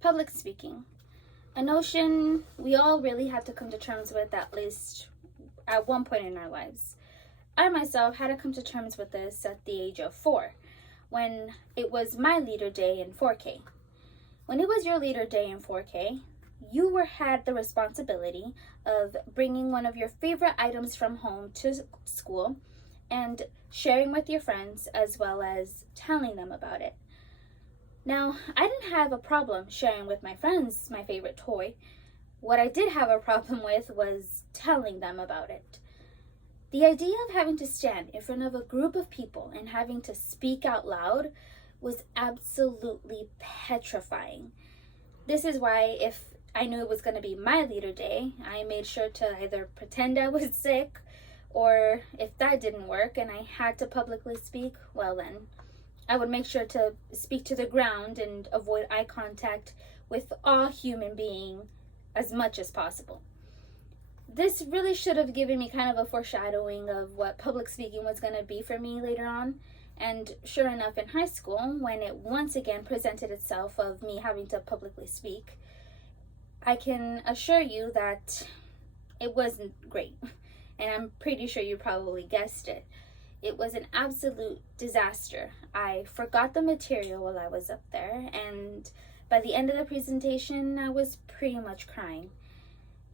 Public speaking. A notion we all really had to come to terms with at least at one point in our lives. I myself had to come to terms with this at the age of 4, when it was my leader day in 4K. When it was your leader day in 4K, you had the responsibility of bringing one of your favorite items from home to school and sharing with your friends as well as telling them about it. Now, I didn't have a problem sharing with my friends my favorite toy. What I did have a problem with was telling them about it. The idea of having to stand in front of a group of people and having to speak out loud was absolutely petrifying. This is why, if I knew it was going to be my leader day, I made sure to either pretend I was sick, or if that didn't work and I had to publicly speak, well then, I would make sure to speak to the ground and avoid eye contact with all human beings as much as possible. This really should have given me kind of a foreshadowing of what public speaking was going to be for me later on. And sure enough, in high school, when it once again presented itself of me having to publicly speak, I can assure you that it wasn't great. And I'm pretty sure you probably guessed it. It was an absolute disaster. I forgot the material while I was up there, and by the end of the presentation, I was pretty much crying.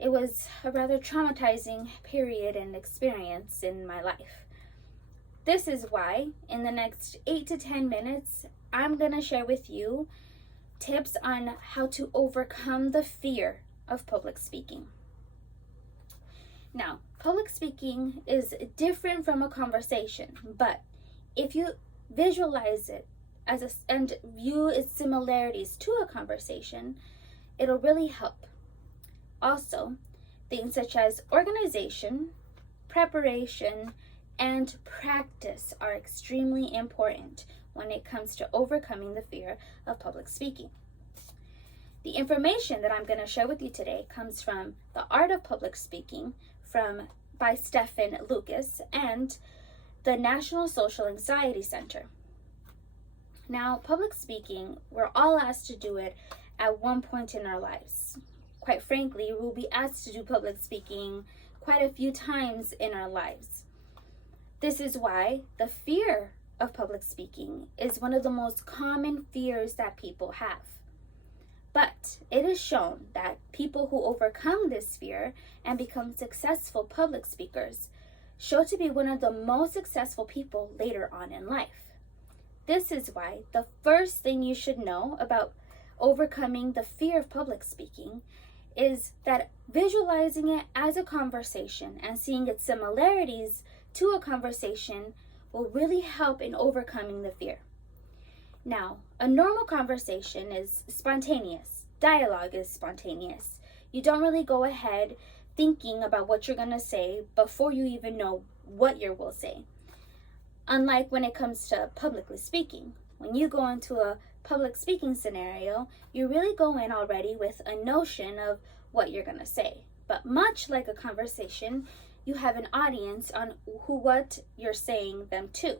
It was a rather traumatizing period and experience in my life. This is why, in the next 8 to 10 minutes, I'm going to share with you tips on how to overcome the fear of public speaking. Now, public speaking is different from a conversation, but if you visualize it and view its similarities to a conversation, it'll really help. Also, things such as organization, preparation, and practice are extremely important when it comes to overcoming the fear of public speaking. The information that I'm going to share with you today comes from The Art of Public Speaking by Stephen Lucas and the National Social Anxiety Center. Now, public speaking, we're all asked to do it at one point in our lives. Quite frankly, we'll be asked to do public speaking quite a few times in our lives. This is why the fear of public speaking is one of the most common fears that people have. But it is shown that people who overcome this fear and become successful public speakers show to be one of the most successful people later on in life. This is why the first thing you should know about overcoming the fear of public speaking is that visualizing it as a conversation and seeing its similarities to a conversation will really help in overcoming the fear. Now, a normal conversation is spontaneous. Dialogue is spontaneous. You don't really go ahead thinking about what you're going to say before you even know what you will say. Unlike when it comes to publicly speaking. When you go into a public speaking scenario, you really go in already with a notion of what you're going to say. But much like a conversation, you have an audience on what you're saying them to.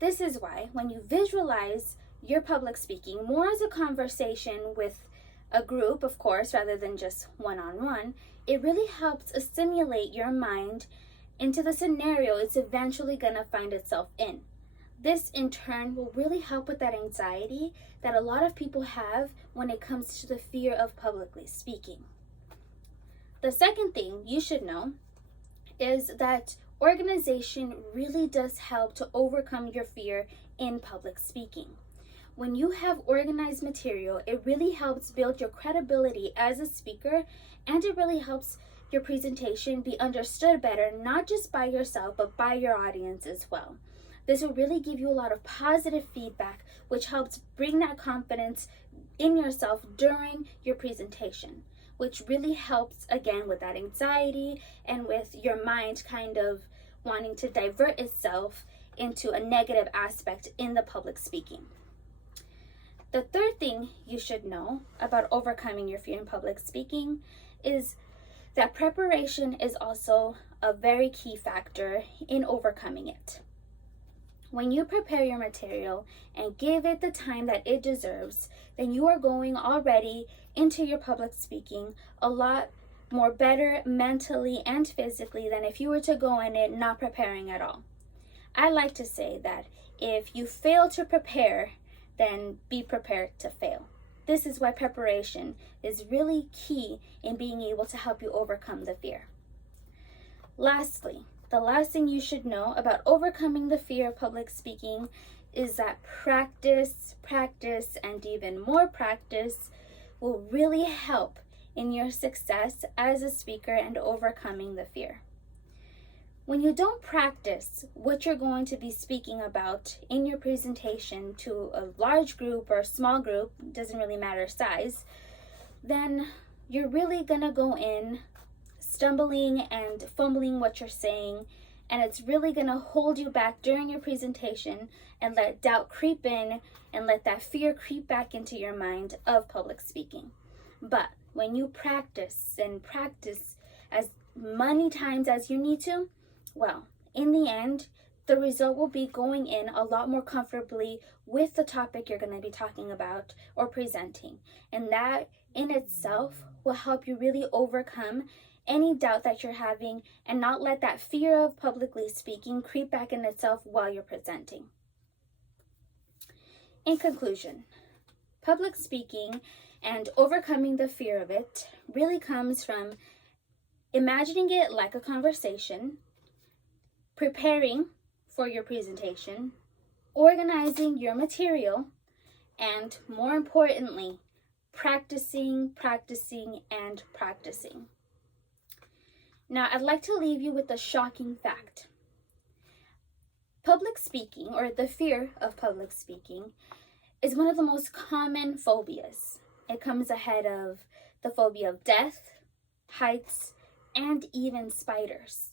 This is why when you visualize your public speaking more as a conversation with a group, of course, rather than just one-on-one, it really helps assimilate your mind into the scenario it's eventually going to find itself in. This, in turn, will really help with that anxiety that a lot of people have when it comes to the fear of publicly speaking. The second thing you should know is that organization really does help to overcome your fear in public speaking. When you have organized material, it really helps build your credibility as a speaker, and it really helps your presentation be understood better, not just by yourself, but by your audience as well. This will really give you a lot of positive feedback, which helps bring that confidence in yourself during your presentation, which really helps, again, with that anxiety and with your mind kind of wanting to divert itself into a negative aspect in the public speaking. The third thing you should know about overcoming your fear in public speaking is that preparation is also a very key factor in overcoming it. When you prepare your material and give it the time that it deserves, then you are going already into your public speaking a lot more better mentally and physically than if you were to go in it not preparing at all. I like to say that if you fail to prepare, then be prepared to fail. This is why preparation is really key in being able to help you overcome the fear. Lastly, the last thing you should know about overcoming the fear of public speaking is that practice, and even more practice will really help in your success as a speaker and overcoming the fear. When you don't practice what you're going to be speaking about in your presentation to a large group or a small group, doesn't really matter size, then you're really gonna go in stumbling and fumbling what you're saying, and it's really gonna hold you back during your presentation and let doubt creep in and let that fear creep back into your mind of public speaking. But when you practice and practice as many times as you need to, well, in the end, the result will be going in a lot more comfortably with the topic you're going to be talking about or presenting. And that in itself will help you really overcome any doubt that you're having and not let that fear of publicly speaking creep back in itself while you're presenting. In conclusion, public speaking and overcoming the fear of it really comes from imagining it like a conversation, preparing for your presentation, organizing your material, and more importantly, practicing. Now, I'd like to leave you with a shocking fact. Public speaking, or the fear of public speaking, is one of the most common phobias. It comes ahead of the phobia of death, heights, and even spiders.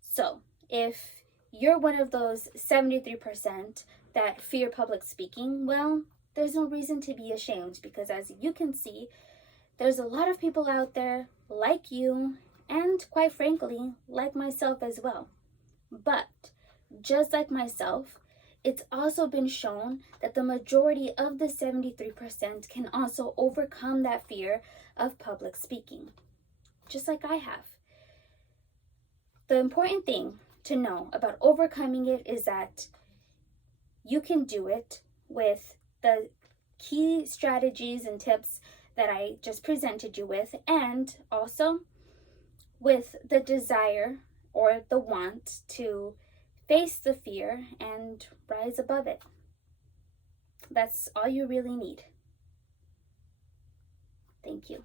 So, if you're one of those 73% that fear public speaking, well, there's no reason to be ashamed, because as you can see, there's a lot of people out there like you, and quite frankly, like myself as well. But just like myself, it's also been shown that the majority of the 73% can also overcome that fear of public speaking, just like I have. The important thing to know about overcoming it is that you can do it with the key strategies and tips that I just presented you with, and also with the desire or the want to face the fear and rise above it. That's all you really need. Thank you.